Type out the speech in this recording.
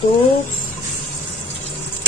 2